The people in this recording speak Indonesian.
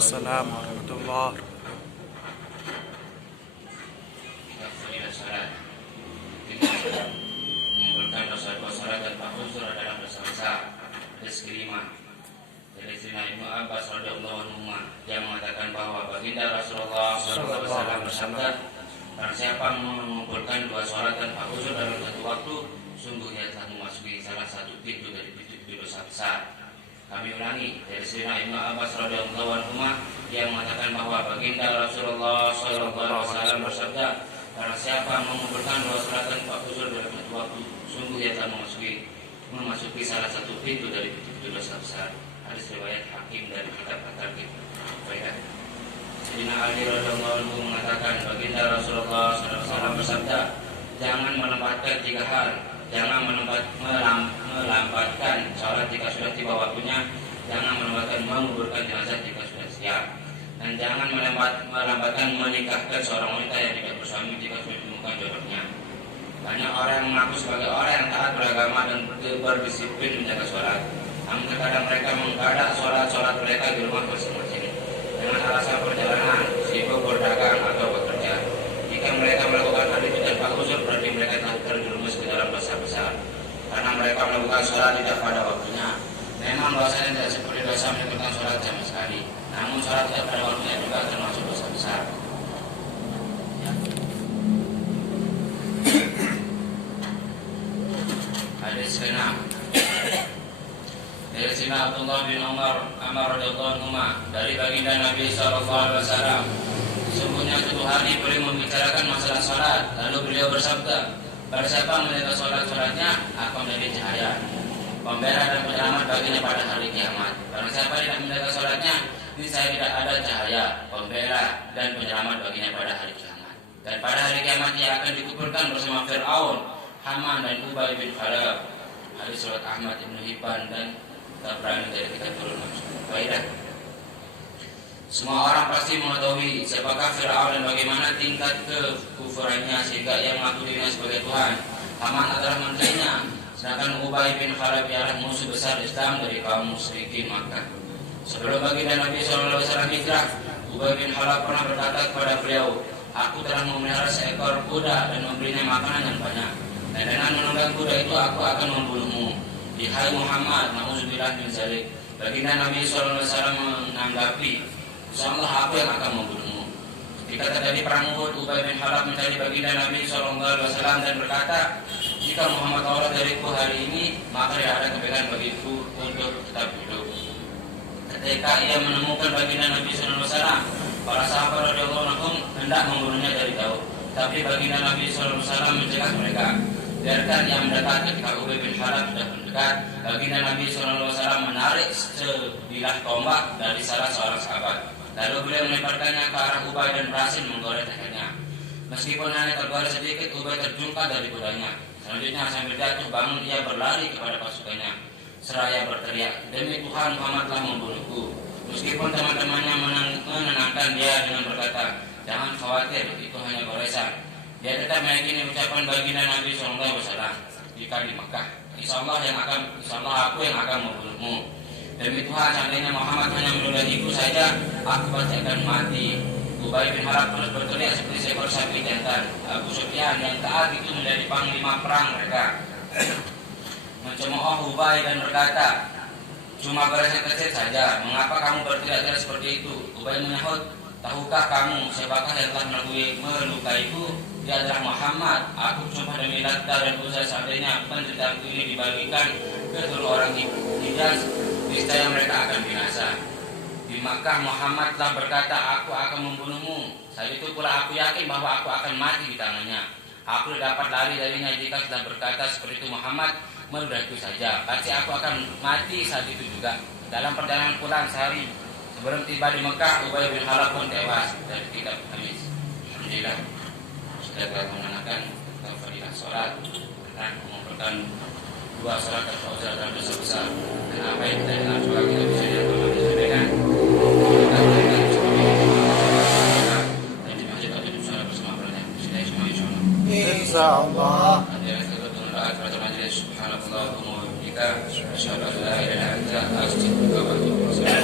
Waalaikumsalam warahmatullahi mengumpulkan dosa-dosa salat dan tahuzur adalah dosa besar. Kelima, dari Sayyidina Ibnu Abbas radhiyallahu anhu yang mengatakan bahwa baginda Rasulullah SAW bersabda, barang siapa mengumpulkan dua salat dan tahuzur dalam satu waktu, sungguh ia telah memasuki salah satu pintu dari pintu dosa besar. Kami ulangi, dari Sayyidina Ibnu Abbas radhiyallahu anhu yang mengatakan bahwa baginda Rasulullah SAW bersabda, barang siapa mengumpulkan dua salat dan tahuzur dalam satu waktu, sungguh ia telah memasuki salah satu pintu dari pintu dosa besar. Hadis riwayat Hakim dari kitab At-Targhib. Baiklah. Sayyidina Ali radhiyallahu anhu mengatakan baginda Rasulullah SAW bersabda, jangan melambatkan tiga hal. Jangan melambatkan salat jika sudah tiba waktunya. Jangan melambatkan menguburkan jenazah jika sudah siap. Dan jangan melambatkan menikahkan seorang wanita yang tidak bersuami jika sudah ditemukan jodohnya. Banyak orang yang mengaku sebagai orang yang taat beragama dan berdisiplin menjaga sholat. Namun terkadang mereka menggadah sholat mereka di rumah masing-masing dengan alasan perjalanan, sibuk berdagang atau bekerja. Jika mereka melakukan hal itu tanpa uzur, berarti mereka telah terjerumus ke dalam dosa besar. Karena mereka melakukan sholat tidak pada waktunya. Memang dosanya tidak seperti dosa meninggalkan sholat sama sekali. Namun sholat tidak pada waktunya juga termasuk dosa besar. Hadis ke-6 dari Sayyidina Abdullah bin Umar radhiyallahu anhu dari baginda Nabi SAW, sesungguhnya suatu hari beliau membicarakan masalah salat, lalu beliau bersabda, barang siapa menjaga salatnya akan menjadi cahaya, pembela dan penyelamat baginya pada hari kiamat. Barang siapa tidak menjaga salatnya, niscaya tidak ada cahaya, pembela dan penyelamat baginya pada hari kiamat. Dan pada hari kiamat ia akan dikumpulkan bersama Fir'aun, Haman dan Ubay bin Khalaf. Hadis riwayat Ahmad, Ibnu Hibban dan Tabrani dari kitab Al-Faidah. Semua orang pasti mengetahui siapakah Fir'aun dan bagaimana tingkat kekufurannya sehingga ia mengaku dirinya sebagai Tuhan. Haman adalah menterinya, sedangkan Ubay bin Khalaf ialah musuh besar Islam dari kaum musyrikin Makkah. Sebelum baginda Nabi SAW hijrah, Ubay bin Khalaf pernah berkata kepada beliau, aku telah memelihara seekor kuda dan memberinya makanan yang banyak. Dan dengan menunggang kuda itu aku akan membunuhmu. Hai Muhammad, na'udzubillah min dzalik. Baginda Nabi SAW menanggapi, insyaallah aku yang akan membunuhmu. Ketika terjadi perang Uhud, Ubay bin Khalaf mencari baginda Nabi SAW dan berkata, jika Muhammad Allah dariku hari ini, maka tidak ada kebaikan bagiku untuk tetap hidup. Ketika ia menemukan baginda Nabi SAW, para sahabat radhiyallahu anhum hendak membunuhnya dari jauh, tapi baginda Nabi SAW mencegah mereka. Biarkan yang mendekat. Ketika Ubay bin Khalaf sudah mendekat, baginda Nabi SAW menarik sebilah tombak dari salah seorang sahabat. Lalu beliau melemparkannya ke arah Ubay dan berhasil menggores lehernya. Meskipun hanya tergores sedikit, Ubay terjungkal dari kudanya. Selanjutnya sambil jatuh bangun, ia berlari kepada pasukannya seraya berteriak, demi Tuhan, Muhammad telah membunuhku. Meskipun teman-temannya menenangkan dia dengan berkata, jangan khawatir, itu hanya goresan. Dia tetap meyakini ucapan baginda Nabi SAW, jika di Makkah, insyaallah aku yang akan membunuhmu. Demi Tuhan, seandainya Muhammad hanya meludahiku saja, aku pasti akan mati. Ubay bin Khalaf terus berteriak seperti seekor sapi jantan. Abu Sufyan yang taat itu menjadi panglima perang mereka. Mencemooh Ubay dan berkata, cuma goresan kecil saja, mengapa kamu berteriak-teriak seperti itu? Ubay menyahut, tahukah kamu siapakah yang telah melukaiku? Dia adalah Muhammad. Aku cuma demi Latta dan Uzza, seandainya penderitaanku ini dibagikan ke seluruh orang Hijaz, niscaya mereka akan binasa. Di Makkah Muhammad telah berkata, aku akan membunuhmu. Saat itu pula aku yakin bahwa aku akan mati di tangannya. Aku dapat lari darinya jika sudah berkata seperti itu Muhammad, meludahiku saja, pasti aku akan mati saat itu juga. Dalam perjalanan pulang sehari sebelum tiba di Mekah, Ubay bin Khalaf pun tewas. Dari kitab Al-Hamis. Alhamdulillah sudah telah mengenalkan fadilah sholat dan mengumpulkan dua sholat terfauzah dalam dosa besar. Dan apa yang kita dengar juga kita bisa disampaikan. Dan di masjid atau di sholat bersama berada. Bismillah semua insyaallah. Insyaallah. Subhanallah wa bihamdihi, asyhadu an la ilaha illa anta, astaghfiruka wa atubu ilaik.